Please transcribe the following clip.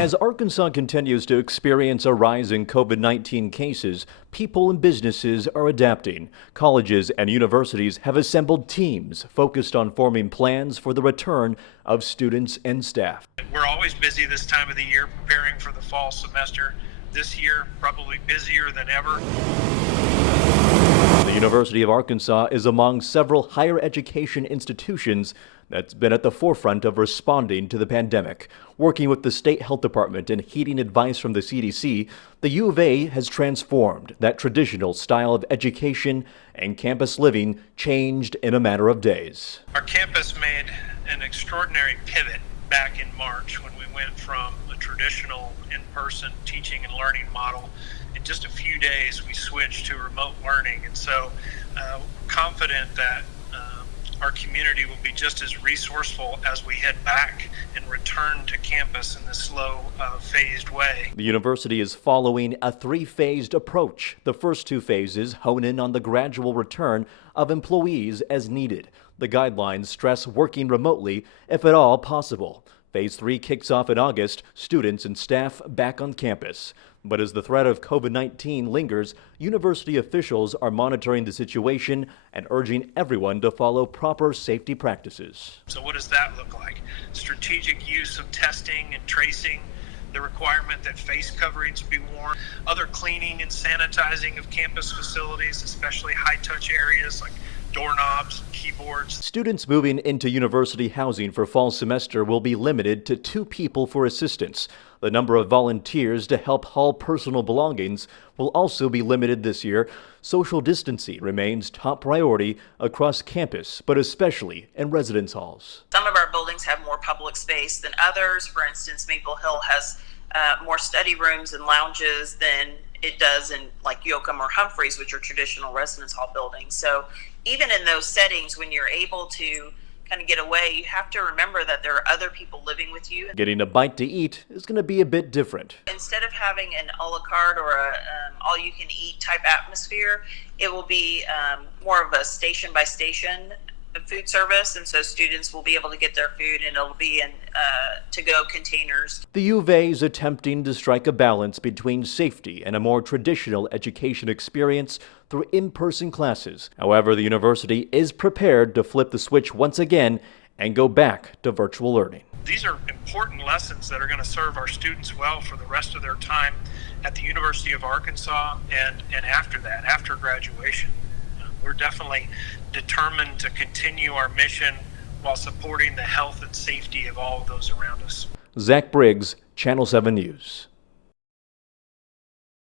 As Arkansas continues to experience a rise in COVID-19 cases, people and businesses are adapting. Colleges and universities have assembled teams focused on forming plans for the return of students and staff. We're always busy this time of the year preparing for the fall semester. This year, probably busier than ever. The University of Arkansas is among several higher education institutions that's been at the forefront of responding to the pandemic. Working with the state health department and heeding advice from the CDC, the U of A has transformed that traditional style of education, and campus living changed in a matter of days. Our campus made an extraordinary pivot back in March when we went from a traditional in-person teaching and learning model. In just a few days, we switched to remote learning, and so confident that our community will be just as resourceful as we head back and return to campus in this slow, phased way. The university is following a three-phased approach. The first two phases hone in on the gradual return of employees as needed. The guidelines stress working remotely if at all possible. Phase 3 kicks off in August, students and staff back on campus. But as the threat of COVID-19 lingers, university officials are monitoring the situation and urging everyone to follow proper safety practices. So what does that look like? Strategic use of testing and tracing, the requirement that face coverings be worn, other cleaning and sanitizing of campus facilities, especially high-touch areas like doorknobs, keyboards. Students moving into university housing for fall semester will be limited to 2 people for assistance. The number of volunteers to help haul personal belongings will also be limited this year. Social distancing remains top priority across campus, but especially in residence halls. Some of our buildings have more public space than others. For instance, Maple Hill has more study rooms and lounges than it does in like Yoakum or Humphreys, which are traditional residence hall buildings. So even in those settings, when you're able to kind of get away, you have to remember that there are other people living with you. Getting a bite to eat is going to be a bit different. Instead of having an a la carte or a all-you-can-eat type atmosphere, it will be more of a station-by-station food service, and so students will be able to get their food, and it'll be in to-go containers. The U of A is attempting to strike a balance between safety and a more traditional education experience through in-person classes. However, the university is prepared to flip the switch once again and go back to virtual learning. These are important lessons that are going to serve our students well for the rest of their time at the University of Arkansas and after that, after graduation. We're definitely determined to continue our mission while supporting the health and safety of all of those around us. Zack, Briggs, Channel 7 News.